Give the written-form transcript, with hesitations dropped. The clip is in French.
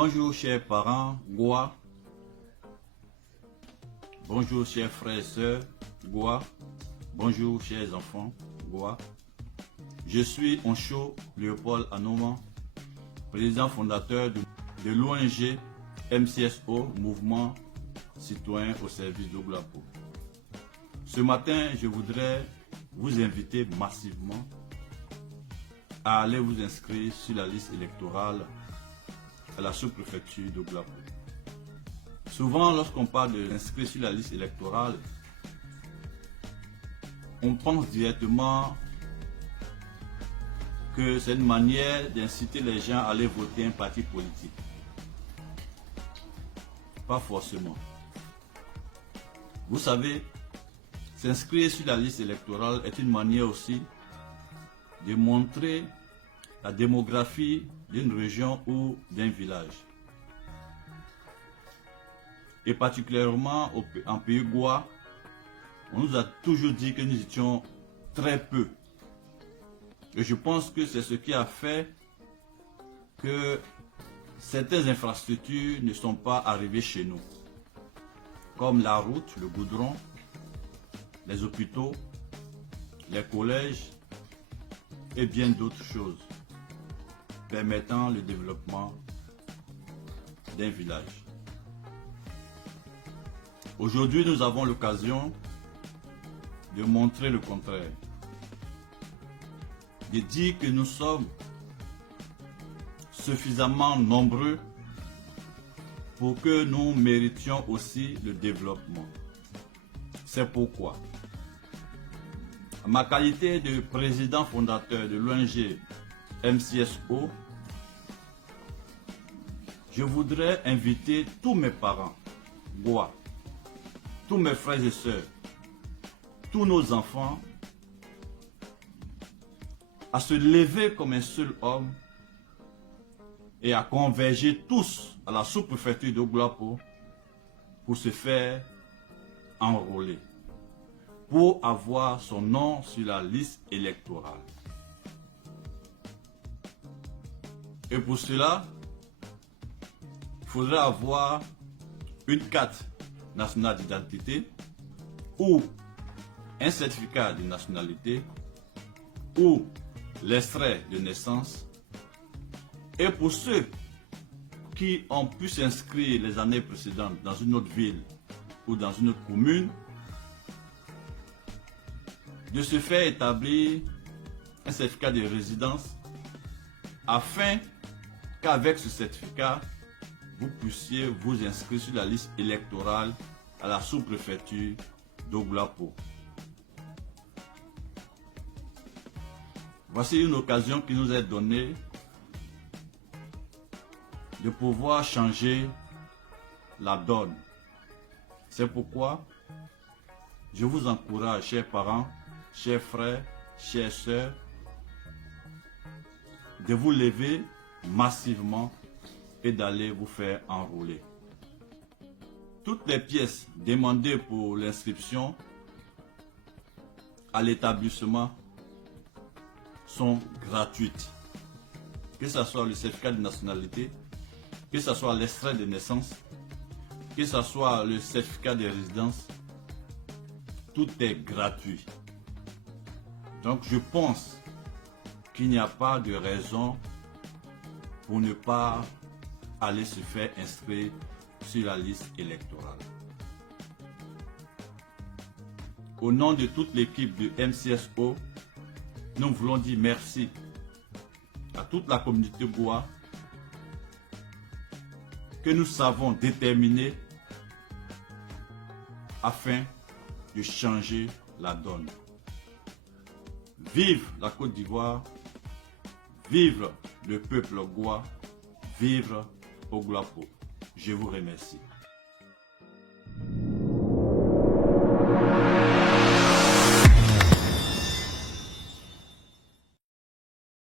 Bonjour chers parents Goa, bonjour chers frères et sœurs Goa, bonjour chers enfants Goa. Je suis Oncho Léopold Anoman, président fondateur de l'ONG MCSO, Mouvement Citoyen au service de Goulapo. Ce matin, je voudrais vous inviter massivement à aller vous inscrire sur la liste électorale à la sous-préfecture de Goulapo. Souvent, lorsqu'on parle de s'inscrire sur la liste électorale, on pense directement que c'est une manière d'inciter les gens à aller voter un parti politique. Pas forcément. Vous savez, s'inscrire sur la liste électorale est une manière aussi de montrer la démographie d'une région ou d'un village. Et particulièrement en pays Goa, on nous a toujours dit que nous étions très peu. Et je pense que c'est ce qui a fait que certaines infrastructures ne sont pas arrivées chez nous, comme la route, le goudron, les hôpitaux, les collèges et bien d'autres choses permettant le développement d'un village. Aujourd'hui, nous avons l'occasion de montrer le contraire, de dire que nous sommes suffisamment nombreux pour que nous méritions aussi le développement. C'est pourquoi, en ma qualité de président fondateur de l'ONG MCSO, je voudrais inviter tous mes parents, Goa, tous mes frères et sœurs, tous nos enfants, à se lever comme un seul homme et à converger tous à la sous-préfecture de Goulapo pour se faire enrôler, pour avoir son nom sur la liste électorale. Et pour cela, il faudra avoir une carte nationale d'identité ou un certificat de nationalité ou l'extrait de naissance. Et pour ceux qui ont pu s'inscrire les années précédentes dans une autre ville ou dans une autre commune, de se faire établir un certificat de résidence afin qu'avec ce certificat, vous puissiez vous inscrire sur la liste électorale à la sous-préfecture de Goulapo. Voici une occasion qui nous est donnée de pouvoir changer la donne. C'est pourquoi je vous encourage, chers parents, chers frères, chères sœurs, de vous lever massivement et d'aller vous faire enrôler. Toutes les pièces demandées pour l'inscription à l'établissement sont gratuites. Que ce soit le certificat de nationalité, que ce soit l'extrait de naissance, que ce soit le certificat de résidence, tout est gratuit. Donc je pense qu'il n'y a pas de raison pour ne pas aller se faire inscrire sur la liste électorale. Au nom de toute l'équipe de MCSO, nous voulons dire merci à toute la communauté Goa que nous savons déterminer afin de changer la donne. Vive la Côte d'Ivoire, vive le peuple Goa, vive au Goulapo. Je vous remercie.